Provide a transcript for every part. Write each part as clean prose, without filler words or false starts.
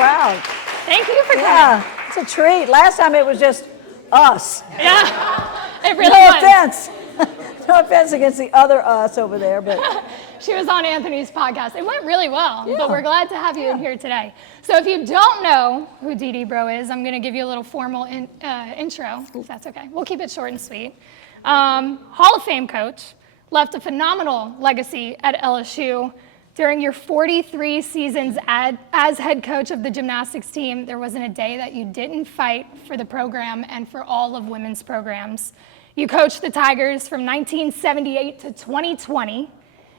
proud. Thank you for coming. Yeah, it's a treat. Last time it was just us. Yeah, it really No was. offense. No offense against the other us over there, but She was on Anthony's podcast. It went really well, Yeah. but we're glad to have you in here today. So if you don't know who Dee Breaux is, I'm going to give you a little formal intro, if that's okay. We'll keep it short and sweet. Hall of Fame coach, left a phenomenal legacy at LSU. During your 43 seasons as head coach of the gymnastics team, there wasn't a day that you didn't fight for the program and for all of women's programs. You coached the Tigers from 1978 to 2020.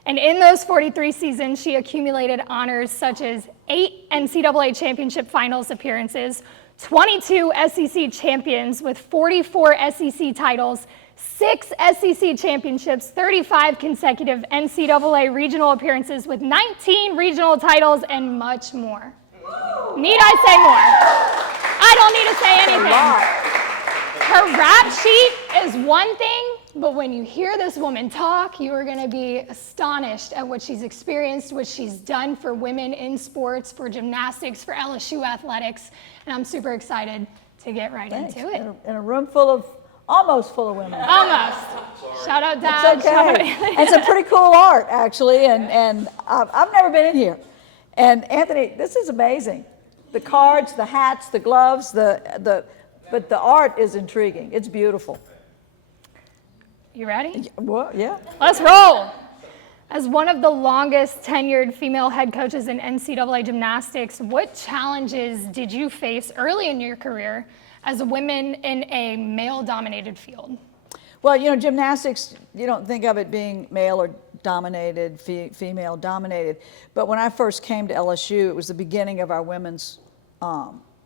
And in those 43 seasons, she accumulated honors such as 8 NCAA Championship Finals appearances, 22 SEC champions with 44 SEC titles, 6 SEC championships, 35 consecutive NCAA Regional appearances with 19 regional titles, and much more. Need I say more? I don't need to say anything. Her rap sheet is one thing, but when you hear this woman talk, you are going to be astonished at what she's experienced, what she's done for women in sports, for gymnastics, for LSU athletics, and I'm super excited to get right into it. In a room full of, almost full of women. Almost. Shout out, Dad. It's okay. It's a pretty cool art, actually, and I've never been in here. And Anthony, this is amazing. The cards, the hats, the gloves, but the art is intriguing. It's beautiful. You ready? Well, yeah. Let's roll. As one of the longest tenured female head coaches in NCAA gymnastics, what challenges did you face early in your career as a woman in a male-dominated field? Well, you know, gymnastics, you don't think of it being male or dominated, female dominated. But when I first came to LSU, it was the beginning of our women's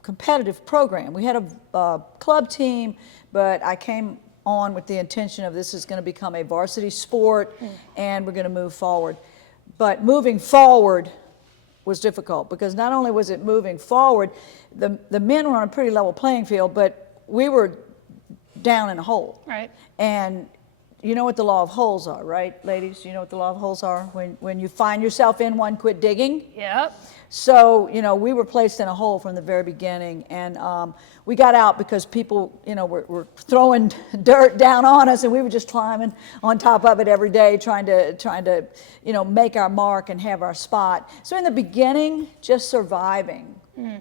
competitive program. We had a club team, but I came on with the intention of this is going to become a varsity sport and we're going to move forward. But moving forward was difficult because not only was it moving forward, the men were on a pretty level playing field, but we were down in a hole. Right. And you know what the law of holes are, right, ladies? You know what the law of holes are? When you find yourself in one, quit digging. Yep. So, you know, we were placed in a hole from the very beginning, and we got out because people, you know, were throwing dirt down on us, and we were just climbing on top of it every day, trying to, you know, make our mark and have our spot. So in the beginning, just surviving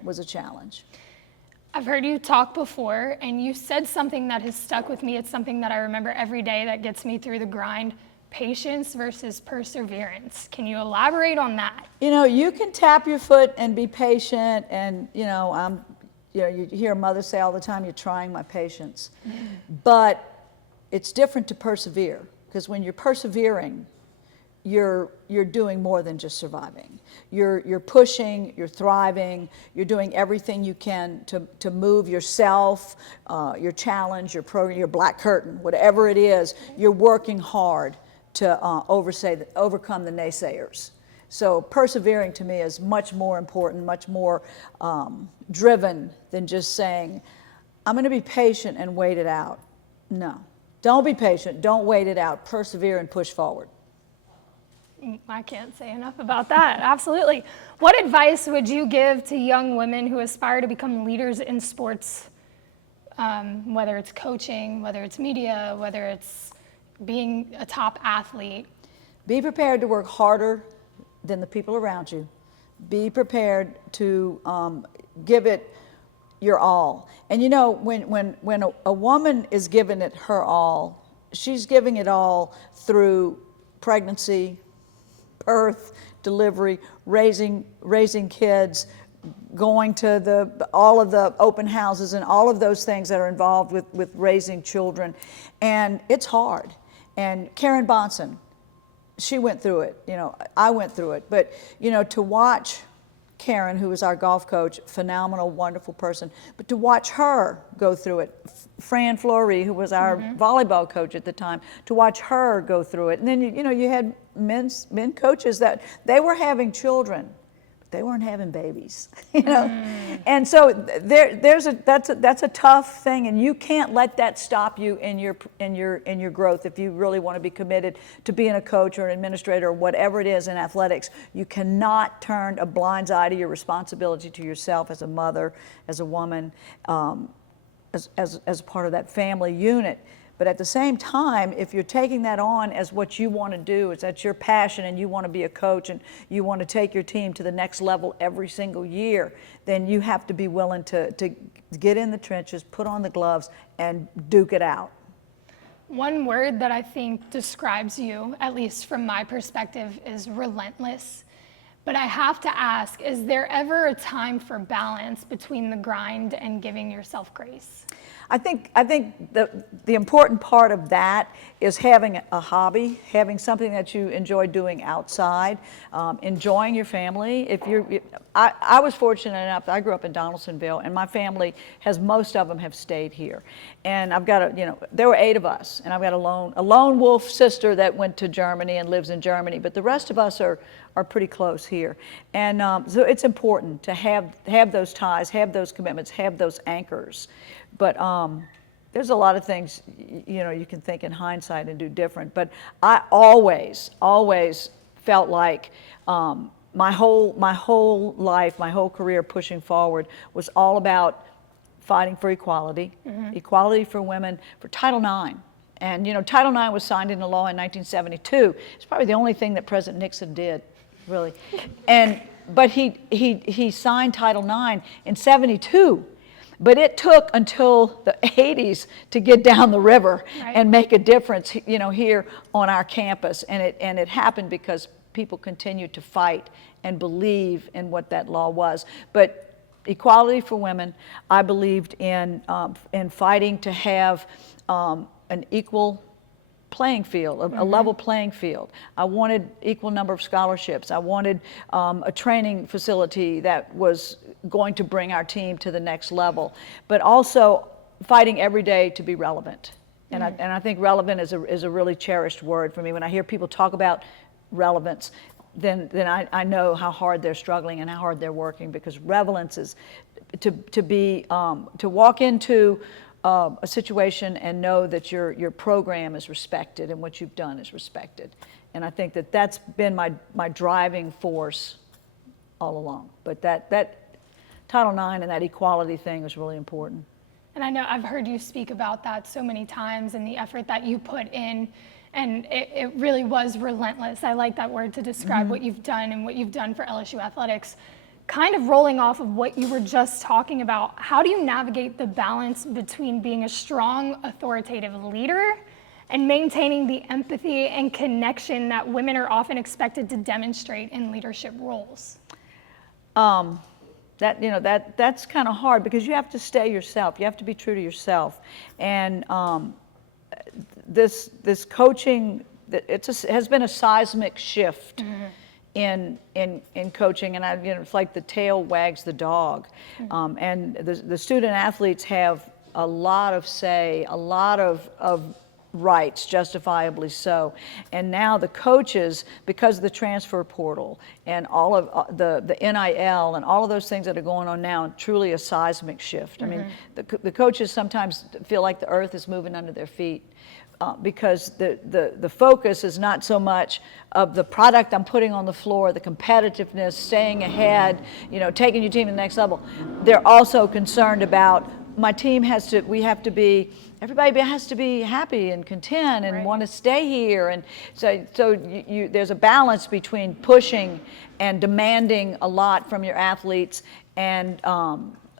was a challenge. I've heard you talk before, and you said something that has stuck with me. It's something that I remember every day that gets me through the grind. Patience versus perseverance. Can you elaborate on that? You know, you can tap your foot and be patient, and you know, you hear a mother say all the time, "You're trying my patience," but it's different to persevere because when you're persevering, you're doing more than just surviving. You're pushing, you're thriving, you're doing everything you can to move yourself, your challenge, your program, your black curtain, whatever it is. You're working hard to overcome the naysayers. So persevering to me is much more important, much more driven than just saying, I'm going to be patient and wait it out. No, don't be patient, don't wait it out, persevere and push forward. I can't say enough about that, absolutely. What advice would you give to young women who aspire to become leaders in sports, whether it's coaching, whether it's media, whether it's being a top athlete? Be prepared to work harder than the people around you. Be prepared to give it your all. And you know, when a woman is giving it her all, she's giving it all through pregnancy, birth, delivery, raising kids, going to all of the open houses and all of those things that are involved with raising children. And it's hard. And Karen Bonson, she went through it, you know, I went through it. But, you know, to watch Karen, who was our golf coach, phenomenal, wonderful person, but to watch her go through it, Fran Flory, who was our volleyball coach at the time, to watch her go through it. And then, you know, you had men coaches that they were having children. they weren't having babies, you know. And so that's a tough thing, and you can't let that stop you in your growth. If you really want to be committed to being a coach or an administrator or whatever it is in athletics, you cannot turn a blind eye to your responsibility to yourself as a mother, as a woman, as part of that family unit. But at the same time, if you're taking that on as what you want to do, is that's your passion and you want to be a coach and you want to take your team to the next level every single year, then you have to be willing to get in the trenches, put on the gloves, and duke it out. One word that I think describes you, at least from my perspective, is relentless. But I have to ask, is there ever a time for balance between the grind and giving yourself grace? I think the important part of that is having a hobby, having something that you enjoy doing outside, enjoying your family. I was fortunate enough, I grew up in Donaldsonville, and my family most of them have stayed here. And I've got there were 8 of us, and I've got a lone wolf sister that went to Germany and lives in Germany, but the rest of us are pretty close here. And so it's important to have those ties, have those commitments, have those anchors. But there's a lot of things, you can think in hindsight and do different. But I always felt like my whole life, my whole career pushing forward was all about fighting for equality, equality for women, for Title IX. And Title IX was signed into law in 1972. It's probably the only thing that President Nixon did, really. But he signed Title IX in 72. But it took until the 80s to get down the river and make a difference, here on our campus. And it happened because people continued to fight and believe in what that law was. But equality for women, I believed in fighting to have an equal playing field, a level playing field. I wanted equal number of scholarships. I wanted a training facility that was going to bring our team to the next level, but also fighting every day to be relevant. And I think relevant is a really cherished word for me. When I hear people talk about relevance, then I know how hard they're struggling and how hard they're working, because relevance is to walk into a situation and know that your program is respected and what you've done is respected. And I think that's been my driving force all along. But that Title IX and that equality thing was really important. And I know I've heard you speak about that so many times and the effort that you put in, and it really was relentless. I like that word to describe what you've done and what you've done for LSU athletics. Kind of rolling off of what you were just talking about, how do you navigate the balance between being a strong, authoritative leader and maintaining the empathy and connection that women are often expected to demonstrate in leadership roles? That's kind of hard, because you have to stay yourself. You have to be true to yourself. And this coaching, has been a seismic shift in coaching, and it's like the tail wags the dog. And the student athletes have a lot of say, a lot of rights, justifiably so. And now the coaches, because of the transfer portal and all of the NIL and all of those things that are going on now, truly a seismic shift. I mean, the coaches sometimes feel like the earth is moving under their feet. Because the focus is not so much of the product I'm putting on the floor, the competitiveness, staying ahead, taking your team to the next level. They're also concerned about my team everybody has to be happy and content and want to stay here. And so there's a balance between pushing and demanding a lot from your athletes and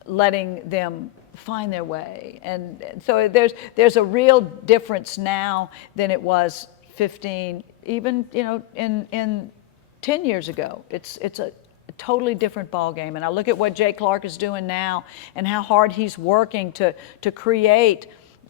letting them find their way. And so there's a real difference now than it was 15, even in 10 years ago. It's a totally different ball game. And I look at what Jay Clark is doing now and how hard he's working to create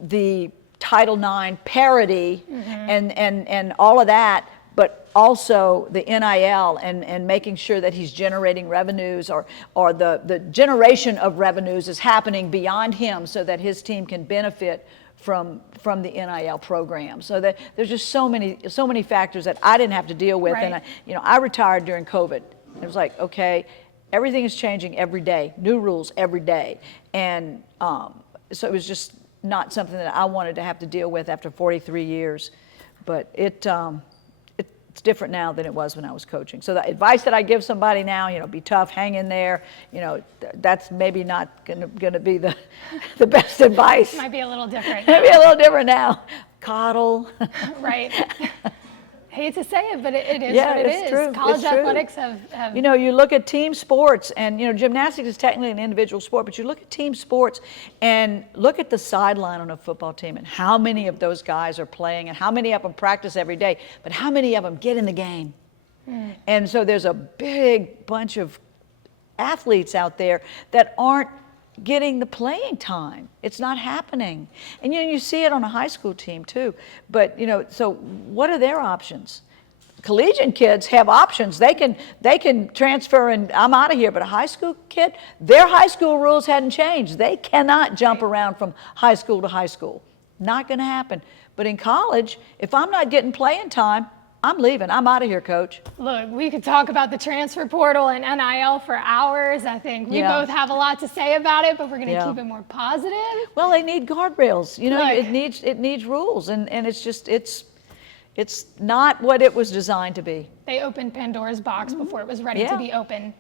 the Title IX parity and all of that, but also the NIL and making sure that he's generating revenues, or the generation of revenues is happening beyond him, so that his team can benefit from the NIL program. So that there's just so many factors that I didn't have to deal with. And I retired during COVID. It was like, okay, everything is changing every day, new rules every day. And so it was just not something that I wanted to have to deal with after 43 years. But it's different now than it was when I was coaching. So the advice that I give somebody now, be tough, hang in there, that's maybe not gonna be the best advice. Might be a little different. Maybe a little different now. Coddle. Right. Hate to say it, but it is Yeah, what it it's is. true. College It's true. athletics have You look at team sports, and gymnastics is technically an individual sport, but you look at team sports and look at the sideline on a football team and how many of those guys are playing and how many of them practice every day, but how many of them get in the game. And so there's a big bunch of athletes out there that aren't getting the playing time. It's not happening. And you see it on a high school team too. But so what are their options? Collegiate kids have options. They can transfer and I'm out of here. But a high school kid, their high school rules hadn't changed. They cannot jump around from high school to high school. Not going to happen. But in college, if I'm not getting playing time, I'm leaving. I'm out of here, coach. Look, we could talk about the transfer portal and NIL for hours. I think we both have a lot to say about it, but we're going to keep it more positive. Well, they need guardrails. Look, it needs rules, and it's not what it was designed to be. they opened Pandora's box before it was ready to be open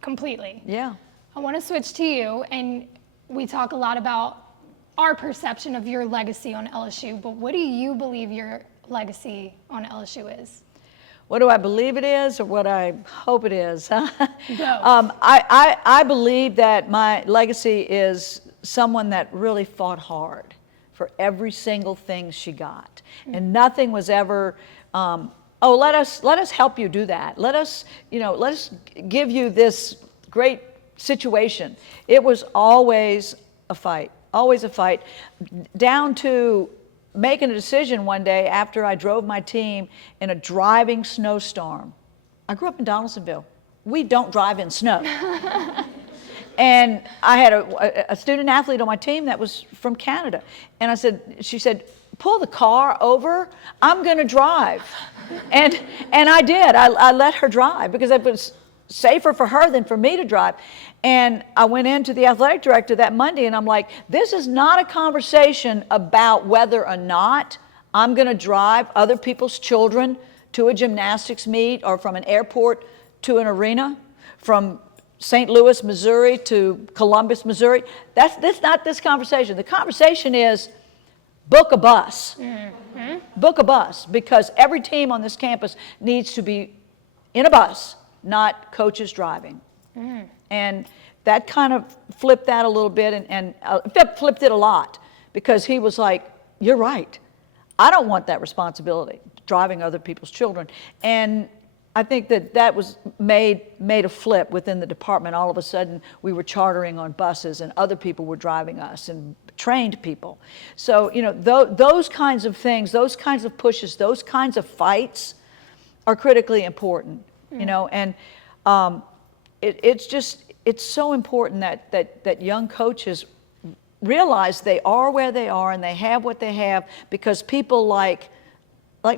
completely. Yeah. I want to switch to you, and we talk a lot about our perception of your legacy on LSU, but what do you believe your legacy on LSU is? What do I believe it is, or what I hope it is? Both. I believe that my legacy is someone that really fought hard for every single thing she got, and nothing was ever. Let us help you do that. Let us give you this great situation. It was always a fight, down to making a decision one day after I drove my team in a driving snowstorm. I grew up in Donaldsonville. We don't drive in snow. And I had a student athlete on my team that was from Canada. And she said, pull the car over, I'm gonna drive. And I did, I let her drive because it was safer for her than for me to drive. And I went into the athletic director that Monday and I'm like, this is not a conversation about whether or not I'm gonna drive other people's children to a gymnastics meet or from an airport to an arena, from St. Louis, Missouri to Columbus, Missouri. That's not this conversation. The conversation is book a bus. Book a bus, because every team on this campus needs to be in a bus, not coaches driving. And that kind of flipped that a little bit, and flipped it a lot, because he was like, you're right. I don't want that responsibility, driving other people's children. And I think that was made a flip within the department. All of a sudden, we were chartering on buses, and other people were driving us, and trained people. So, those kinds of things, those kinds of pushes, those kinds of fights are critically important, and it's so important that young coaches realize they are where they are and they have what they have because people like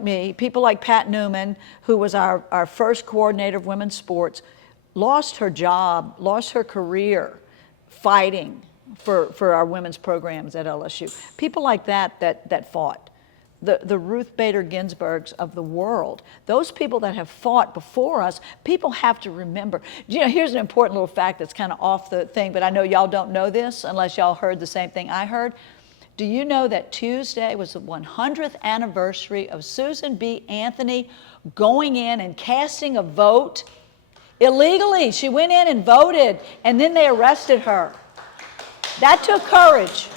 me, people like Pat Newman, who was our first coordinator of women's sports, lost her job, lost her career fighting for our women's programs at LSU. People like that fought. The Ruth Bader Ginsburgs of the world, those people that have fought before us, people have to remember. Here's an important little fact that's kind of off the thing, but I know y'all don't know this unless y'all heard the same thing I heard. Do you know that Tuesday was the 100th anniversary of Susan B. Anthony going in and casting a vote illegally? She went in and voted, and then they arrested her. That took courage.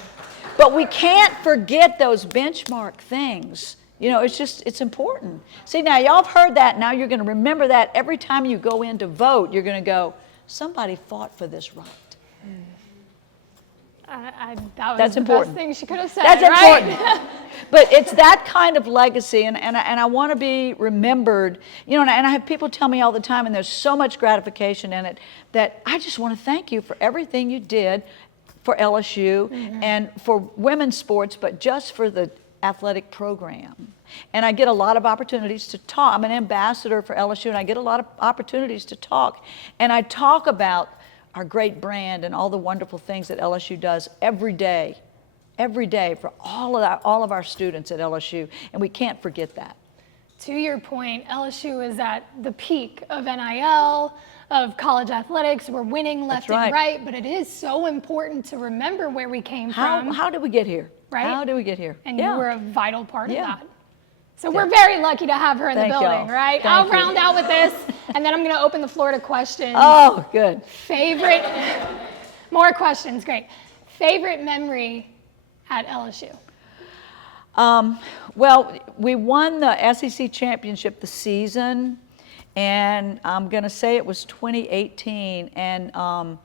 But we can't forget those benchmark things. It's important. See, now y'all have heard that. Now you're going to remember that every time you go in to vote. You're going to go, somebody fought for this right. That was That's the important. best thing she could have said. That's right? important. But it's that kind of legacy, and I want to be remembered. And I have people tell me all the time, and there's so much gratification in it, that I just want to thank you for everything you did for LSU and for women's sports, but just for the athletic program. And I get a lot of opportunities to talk. I'm an ambassador for LSU, and I get a lot of opportunities to talk. And I talk about our great brand and all the wonderful things that LSU does every day for all of our students at LSU. And we can't forget that. To your point, LSU is at the peak of NIL, of college athletics. We're winning left and right, but it is so important to remember where we came from. How did we get here? Right? How did we get here? And you were a vital part of that. So Yeah. we're very lucky to have her in the building, y'all. right? Thank I'll you. round out with this, and then I'm going to open the floor to questions. Oh, good. More questions, great. Favorite memory at LSU? Well, we won the SEC championship the season, and I'm going to say it was 2018, and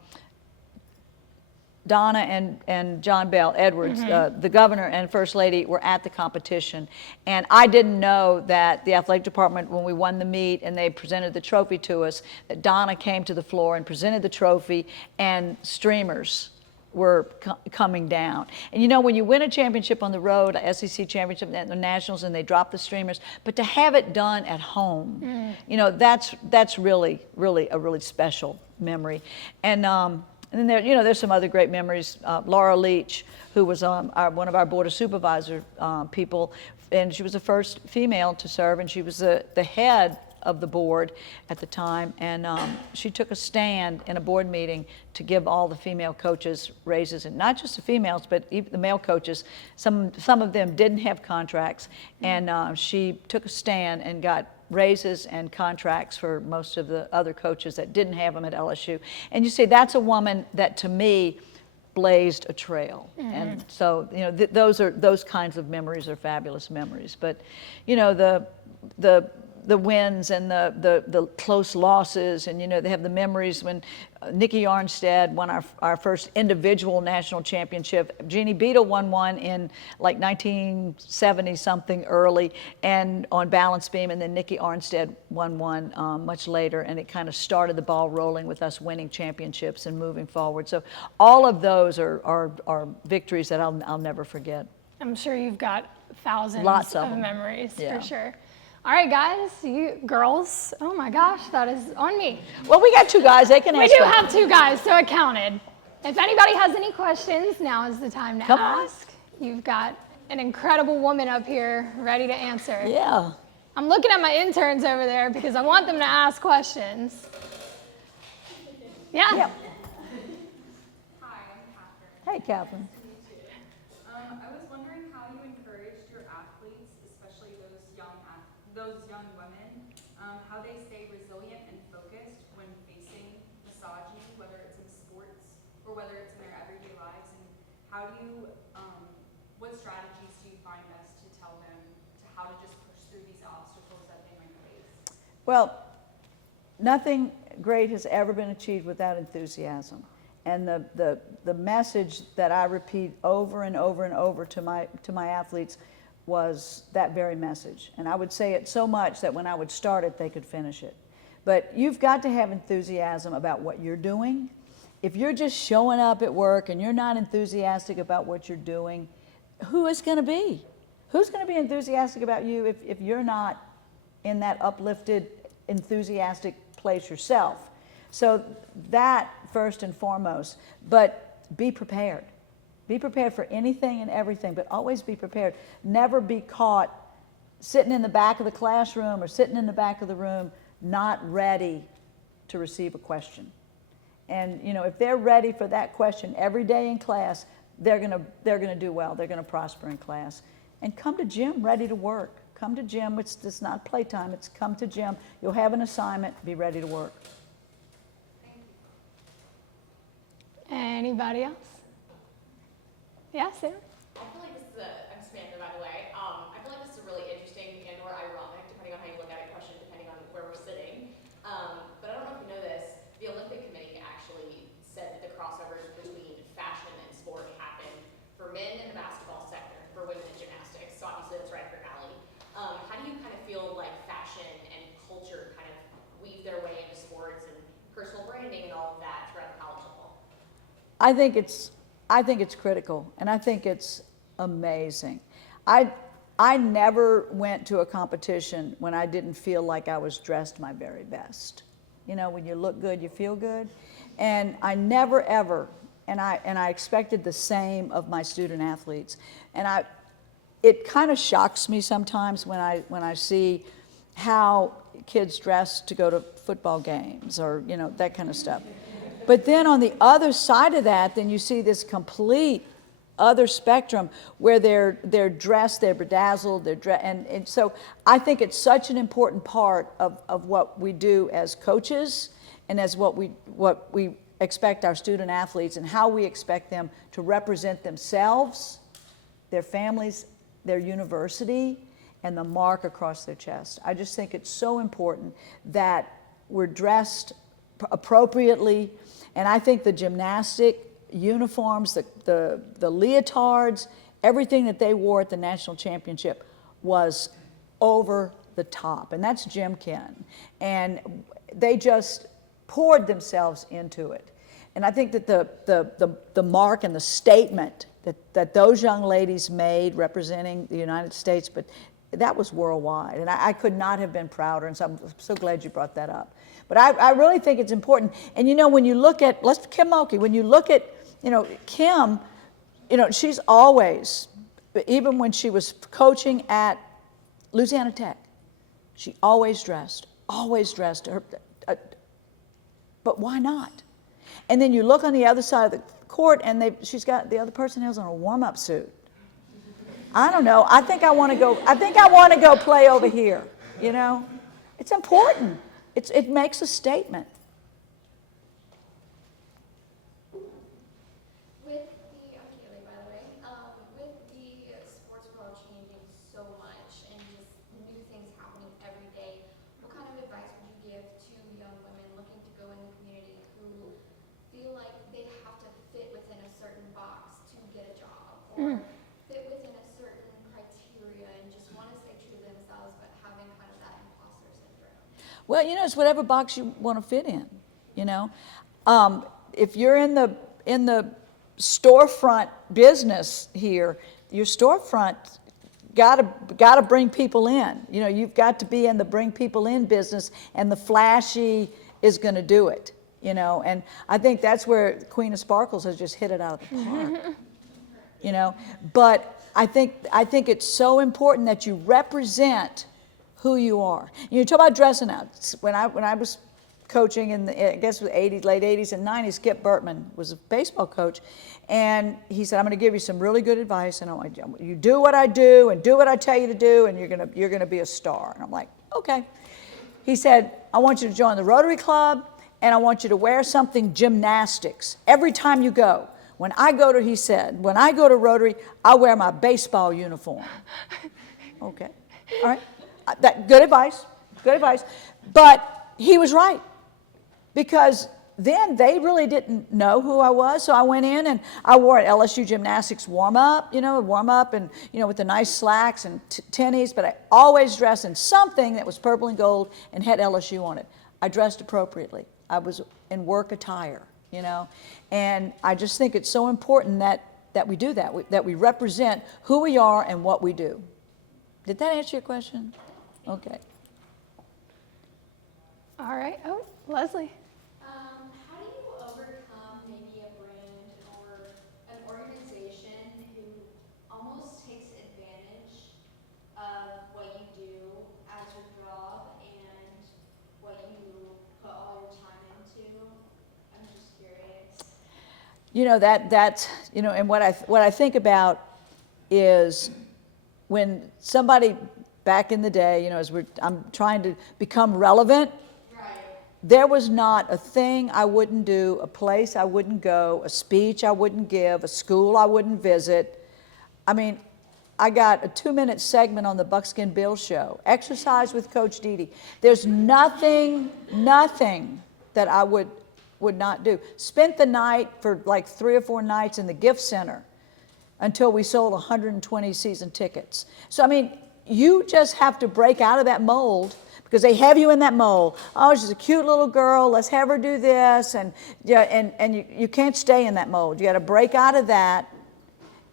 Donna and John Bell Edwards, the governor and first lady, were at the competition. And I didn't know that the athletic department, when we won the meet and they presented the trophy to us, that Donna came to the floor and presented the trophy, and streamers were coming down. And you know, when you win a championship on the road, a SEC championship at the Nationals, and they drop the streamers, but to have it done at home, you know, that's really a really special memory. And then there, you know, there's some other great memories. Laura Leach, who was one of our board of supervisor people, and she was the first female to serve, and she was the head of the board at the time, and she took a stand in a board meeting to give all the female coaches raises, and not just the females, but even the male coaches. Some of them didn't have contracts, and she took a stand and got raises and contracts for most of the other coaches that didn't have them at LSU. And you see, that's a woman that, to me, blazed a trail. And so, you know, those kinds of memories are fabulous memories. But, you know, the wins and the close losses, and, you know, they have the memories when Nikki Arnstead won our first individual national championship. Jeannie Beadle won one in like 1970 something early, and on balance beam, and then Nikki Arnstead won one much later, and it kind of started the ball rolling with us winning championships and moving forward. So all of those are victories that I'll never forget. I'm sure you've got thousands Lots of of them. memories, Yeah. for sure. All right, guys, you girls. Oh my gosh, that is on me. Well, we got two guys. They can We ask do questions. have two guys, so it counted. If anybody has any questions, now is the time to Come on. ask. You've got an incredible woman up here ready to answer. Yeah. I'm looking at my interns over there because I want them to ask questions. Yeah. Yep. Hi, I'm Catherine. Hey, Catherine. I was wondering how you encouraged your athletes, especially those young women, how they stay resilient and focused when facing misogyny, whether it's in sports or whether it's in their everyday lives, and how do you, what strategies do you find best to tell them how to just push through these obstacles that they might face? Well, nothing great has ever been achieved without enthusiasm. And the message that I repeat over and over and over to my athletes was that very message. And I would say it so much that when I would start it, they could finish it. But you've got to have enthusiasm about what you're doing. If you're just showing up at work and you're not enthusiastic about what you're doing, who is going to be? Who's going to be enthusiastic about you if you're not in that uplifted, enthusiastic place yourself? So that first and foremost, but be prepared. Be prepared for anything and everything, but always be prepared. Never be caught sitting in the back of the classroom or sitting in the back of the room not ready to receive a question. And, you know, if they're ready for that question every day in class, they're gonna do well. They're gonna prosper in class. And come to gym ready to work. Come to gym. It's not playtime. It's come to gym. You'll have an assignment. Be ready to work. Anybody else? Yeah, Sarah? I feel like this is I'm Samantha, by the way. I feel like this is a really interesting and or ironic, depending on how you look at it, question, depending on where we're sitting. But I don't know if you know this, the Olympic Committee actually said that the crossovers between fashion and sport happen for men in the basketball sector, for women in gymnastics. So obviously that's right up your alley. How do you kind of feel like fashion and culture kind of weave their way into sports and personal branding and all of that throughout the college level? I think it's critical, and I think it's amazing. I I never went to a competition when I didn't feel like I was dressed my very best. You know, when you look good, you feel good. And I never ever, and I expected the same of my student athletes. And it kind of shocks me sometimes when I see how kids dress to go to football games or, you know, that kind of stuff. But then on the other side of that, then you see this complete other spectrum where they're dressed, they're bedazzled, and so I think it's such an important part of what we do as coaches and as what we expect our student athletes and how we expect them to represent themselves, their families, their university, and the mark across their chest. I just think it's so important that we're dressed appropriately, and I think the gymnastic uniforms, the leotards, everything that they wore at the national championship was over the top, and that's Jim Ken. And they just poured themselves into it. And I think that the mark and the statement that those young ladies made representing the United States, but that was worldwide, and I could not have been prouder, and so I'm so glad you brought that up. But I really think it's important. And you know, when you look at, Kim Mulkey, when you look at, you know, Kim, you know, she's always, even when she was coaching at Louisiana Tech, she always dressed her, but why not? And then you look on the other side of the court and she's got, the other person has on a warm-up suit. I don't know, I think I want to go play over here, you know? It's important. It makes a statement. Fit within a certain criteria and just want to stay true to themselves, but having kind of that imposter syndrome? Well, you know, it's whatever box you want to fit in, you know. If you're in the storefront business here, your storefront gotta bring people in. You know, you've got to be in the bring people in business, and the flashy is going to do it, you know. And I think that's where Queen of Sparkles has just hit it out of the park. You know, but I think it's so important that you represent who you are. You talk about dressing out. When I was coaching in the, I guess the late 80s and 90s, Skip Burtman was a baseball coach, and he said, "I'm going to give you some really good advice, and you do what I do and do what I tell you to do, and you're gonna be a star." And I'm like, "Okay." He said, "I want you to join the Rotary Club, and I want you to wear something gymnastics every time you go. When I go to Rotary, I wear my baseball uniform." Okay, all right. Good advice. But he was right, because then they really didn't know who I was. So I went in and I wore an LSU Gymnastics warm-up, and, you know, with the nice slacks and tennies, but I always dressed in something that was purple and gold and had LSU on it. I dressed appropriately. I was in work attire, you know, and I just think it's so important that we do that, that we represent who we are and what we do. Did that answer your question? Okay. All right. Oh, Leslie. How do you overcome maybe a brand or an organization who almost takes advantage of what you do as your job and what you put all your time into? I'm just curious. You know, that's, you know, and what I think about is when somebody back in the day, you know, I'm trying to become relevant. Right. There was not a thing I wouldn't do, a place I wouldn't go, a speech I wouldn't give, a school I wouldn't visit. I mean, I got a 2-minute segment on the Buckskin Bill show, Exercise with Coach Dee. There's nothing that I would not do. Spent the night for like 3 or 4 nights in the gift center until we sold 120 season tickets. So, I mean, you just have to break out of that mold, because they have you in that mold. Oh, she's a cute little girl, let's have her do this. And, yeah, and you can't stay in that mold. You got to break out of that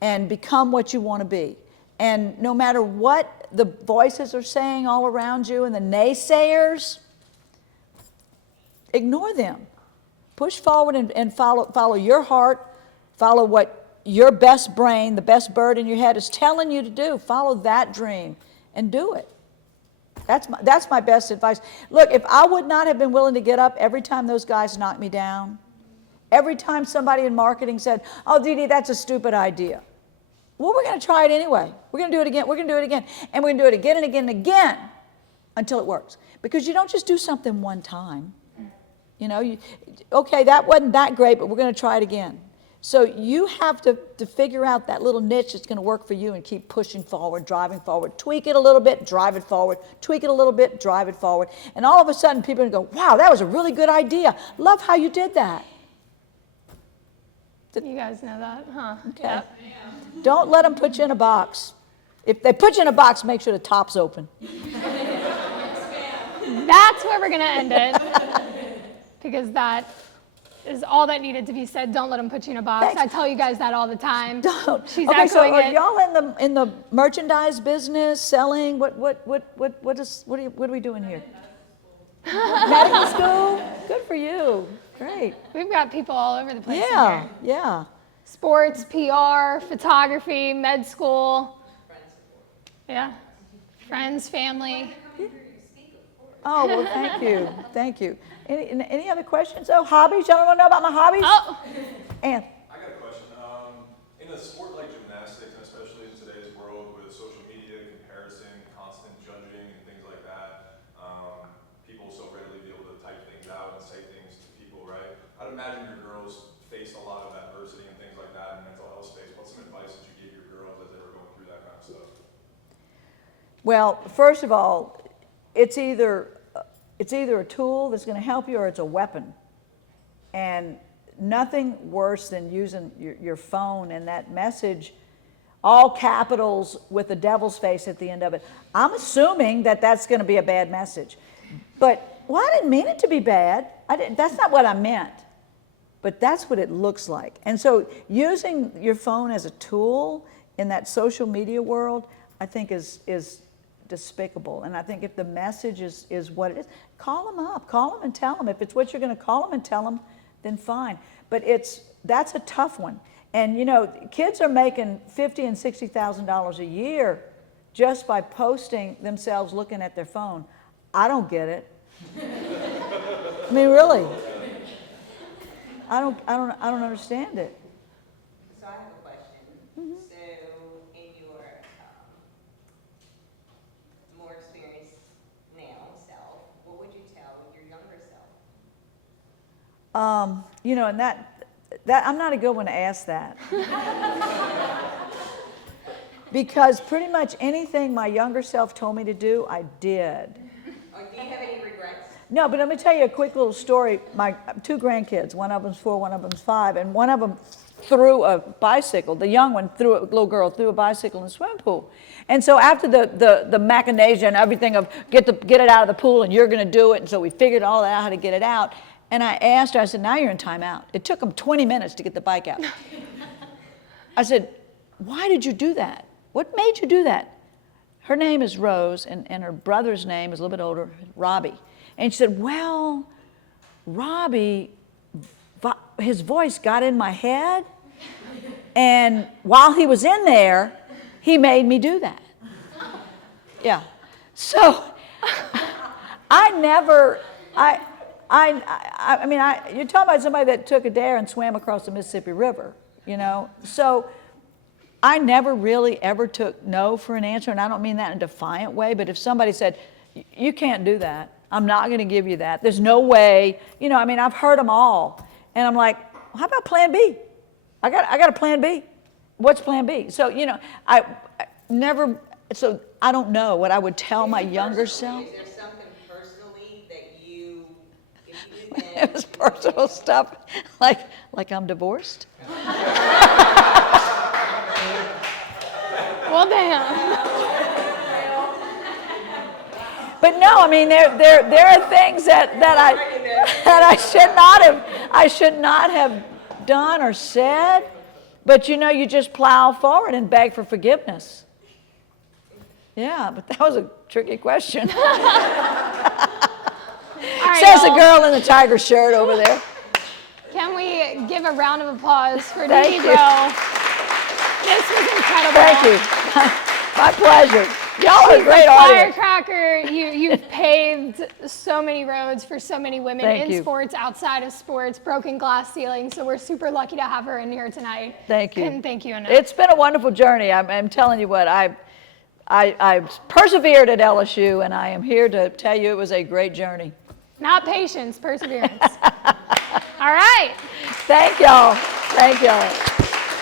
and become what you want to be. And no matter what the voices are saying all around you and the naysayers, ignore them. Push forward and follow your heart, follow what your best brain, the best bird in your head is telling you to do. Follow that dream and do it. That's my best advice. Look, if I would not have been willing to get up every time those guys knocked me down, every time somebody in marketing said, oh, Dee Dee, that's a stupid idea. Well, we're going to try it anyway. We're going to do it again. We're going to do it again. And we're going to do it again and again and again until it works. Because you don't just do something one time. You know, okay, that wasn't that great, but we're going to try it again. So you have to figure out that little niche that's going to work for you and keep pushing forward, driving forward. Tweak it a little bit, drive it forward. Tweak it a little bit, drive it forward. And all of a sudden, people are going to go, wow, that was a really good idea. Love how you did that. You guys know that, huh? Okay. Yep. Don't let them put you in a box. If they put you in a box, make sure the top's open. That's where we're going to end it. Because that is all that needed to be said. Don't let them put you in a box. Thanks. I tell you guys that all the time. Don't. She's Okay, so echoing are it. y'all in the merchandise business, selling? What are we doing here? Medical school? Good for you. Great. We've got people all over the place in Yeah, here. yeah. Sports, PR, photography, med school. Yeah. Friends, family. Oh, well, thank you. Thank you. Any other questions? Oh, hobbies? Y'all want to know about my hobbies? Oh, Ann. I got a question. In a sport like gymnastics, and especially in today's world with social media, comparison, constant judging, and things like that, people so readily be able to type things out and say things to people, right? I'd imagine your girls faced a lot of adversity and things like that in the mental health space. What's some advice that you give your girls as they were going through that kind of stuff? Well, first of all, it's either a tool that's going to help you or it's a weapon. And nothing worse than using your phone and that message, all capitals with the devil's face at the end of it. I'm assuming that that's going to be a bad message. But, well, I didn't mean it to be bad. That's not what I meant. But that's what it looks like. And so using your phone as a tool in that social media world, I think is despicable. And I think if the message is what it is, call them up, call them and tell them. If it's what you're going to call them and tell them, then fine. But that's a tough one. And you know, kids are making $50,000 and $60,000 a year just by posting themselves looking at their phone. I don't get it. I mean, really. I don't understand it. So I have a question. Mm-hmm. So in your more experienced now self, what would you tell your younger self? You know, and that I'm not a good one to ask that. Because pretty much anything my younger self told me to do, I did. Or do you have any regrets? No, but let me tell you a quick little story. My two grandkids, one of them's 4, one of them's 5, and one of them threw a bicycle. The young one little girl threw a bicycle in the swimming pool. And so after the machination and everything of get it out of the pool and you're going to do it, and so we figured all out how to get it out. And I asked her, I said, now you're in timeout. It took them 20 minutes to get the bike out. I said, why did you do that? What made you do that? Her name is Rose, and her brother's name is a little bit older, Robbie. And she said, well, Robbie, his voice got in my head, and while he was in there, he made me do that. Yeah. So I mean, you're talking about somebody that took a dare and swam across the Mississippi River, you know? So I never really ever took no for an answer, and I don't mean that in a defiant way, but if somebody said, you can't do that, I'm not going to give you that, there's no way, you know, I mean, I've heard them all, and I'm like, well, how about plan B? I got a plan B. What's plan B? So, you know, I don't know what I would tell my younger self. Is there something personally that you, if you did It was personal stuff, like I'm divorced. well, damn. But no, I mean there are things that I should not have done or said. But you know, you just plow forward and beg for forgiveness. Yeah, but that was a tricky question. All right, Says the y'all. girl in the tiger shirt over there. Can we give a round of applause for Thank Dee you. Breaux? This was incredible. Thank you. My pleasure. Y'all are a She's great a audience. firecracker. You've paved so many roads for so many women Thank in you. sports, outside of sports, broken glass ceilings. So we're super lucky to have her in here tonight. Thank you. Couldn't thank you enough. It's been a wonderful journey. I'm telling you what, I persevered at LSU, and I am here to tell you it was a great journey. Not patience, perseverance. All right. Thank y'all. Thank y'all.